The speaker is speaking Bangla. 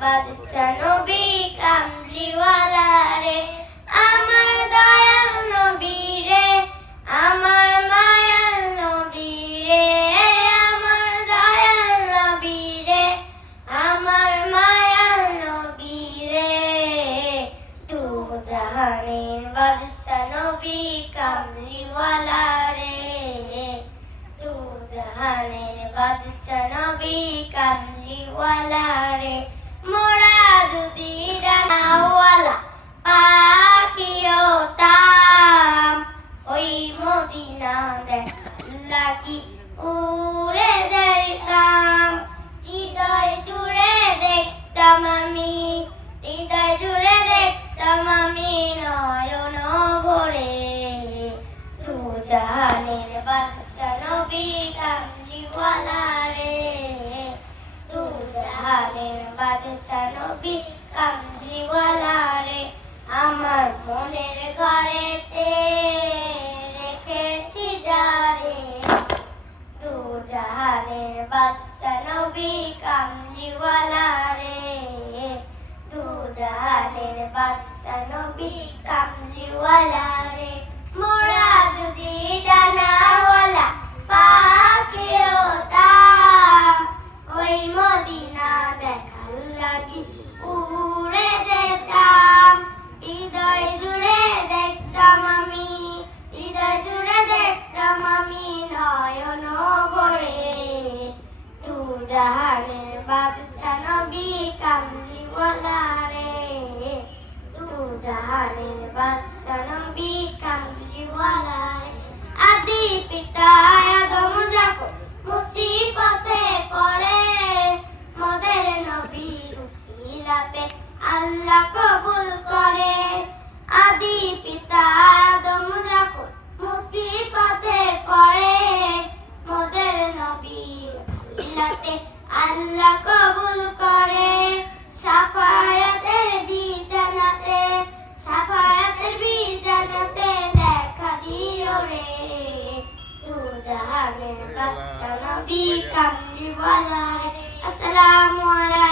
বাদশা নবী কামলিওয়ালা রে, আমার দয়াল নবী রে, আমার মায়াল নবী রে, আমার দয়াল নবী রে, আমার মায়াল নবী রে, তু জাহানের বাদশা নবী কামলিওয়ালা রে, তু জাহানের বাদশা নবী কামলিওয়ালা রে। মোরা যদি ডানাওয়ালা পাখি হতাম, ওই মদিনা দেখার লাগি উড়ে যাইতাম। হৃদয় জুড়ে দেখতাম আমি, হৃদয় জুড়ে দেখতাম আমি নয়ন ভরে, তু জাহানের বাদশা নবী কামলিওয়ালা রে, তু জাহানের বাদশা নবী কামলিওয়ালা রে। আমার মনের ঘরেতে রেখেছি যারে, তু জাহানের বাদশা নবী কামলিওয়ালা রে, তু জাহানের বাদশা নবী কামলিওয়ালা রে। মোরা যদি ডানাওয়ালা পাখি হতাম, ওই মদিনা দেখার লাগি উড়ে যেতাম। হৃদয় জুড়ে দেখতাম আমি, হৃদয় জুড়ে দেখতাম আমি নয়ন ভরে, তু জাহানের বাদশা নবী কামলিওয়ালা রে, তু জাহানের বাদশা নবী কামলিওয়ালা রে। আদি পিতা আদম যখন মুসিবতে পড়ে, মোদের নবীর উসিলাতে আল্লাহ কবুল করে। আদি পিতা আদম যখন মুসিবতে পড়ে, মোদের নবীর উসিলাতে আল্লাহ কবুল করে। সাফায়াতের বিছানাতে, সাফায়াতের বিছানাতে দেখা দিও রে, তু জাহানের বাদশা নবী কামলিওয়ালা রে। আসসালামু আলাইকুম।